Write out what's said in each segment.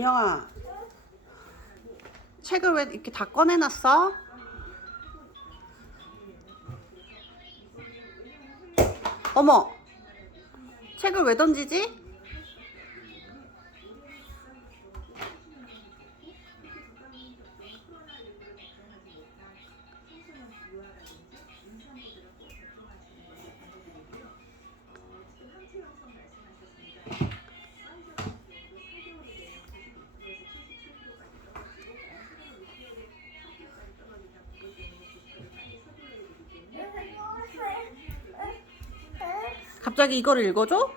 인영아 책을 왜 이렇게 다 꺼내놨어? 어머 책을 왜 던지지? 갑자기 이거를 읽어줘?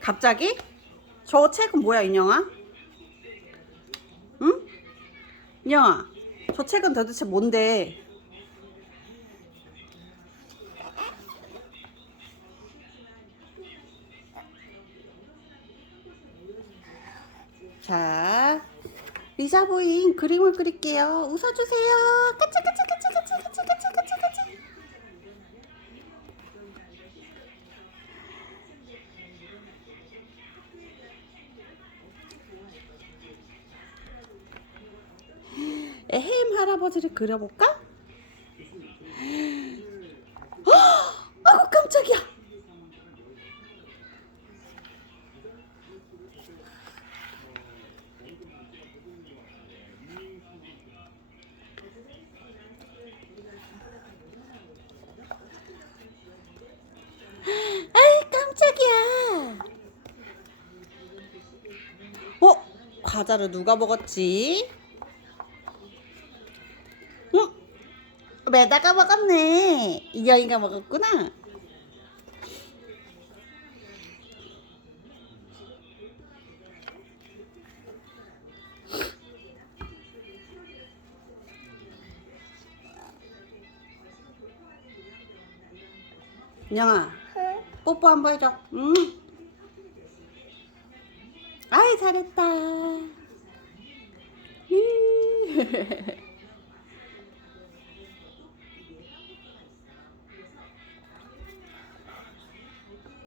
갑자기? 저 책은 뭐야 인영아? 응? 인영아 저 책은 도대체 뭔데? 자 리자 부인 그림을 그릴게요 웃어주세요 까치 할아버지를 그려볼까? 헉! 아구 깜짝이야 아이 깜짝이야 어? 과자를 누가 먹었지? 매다가 먹었네. 이경이가 먹었구나. 인영아 뽀뽀 한 번 해줘. 응. 아이 잘했다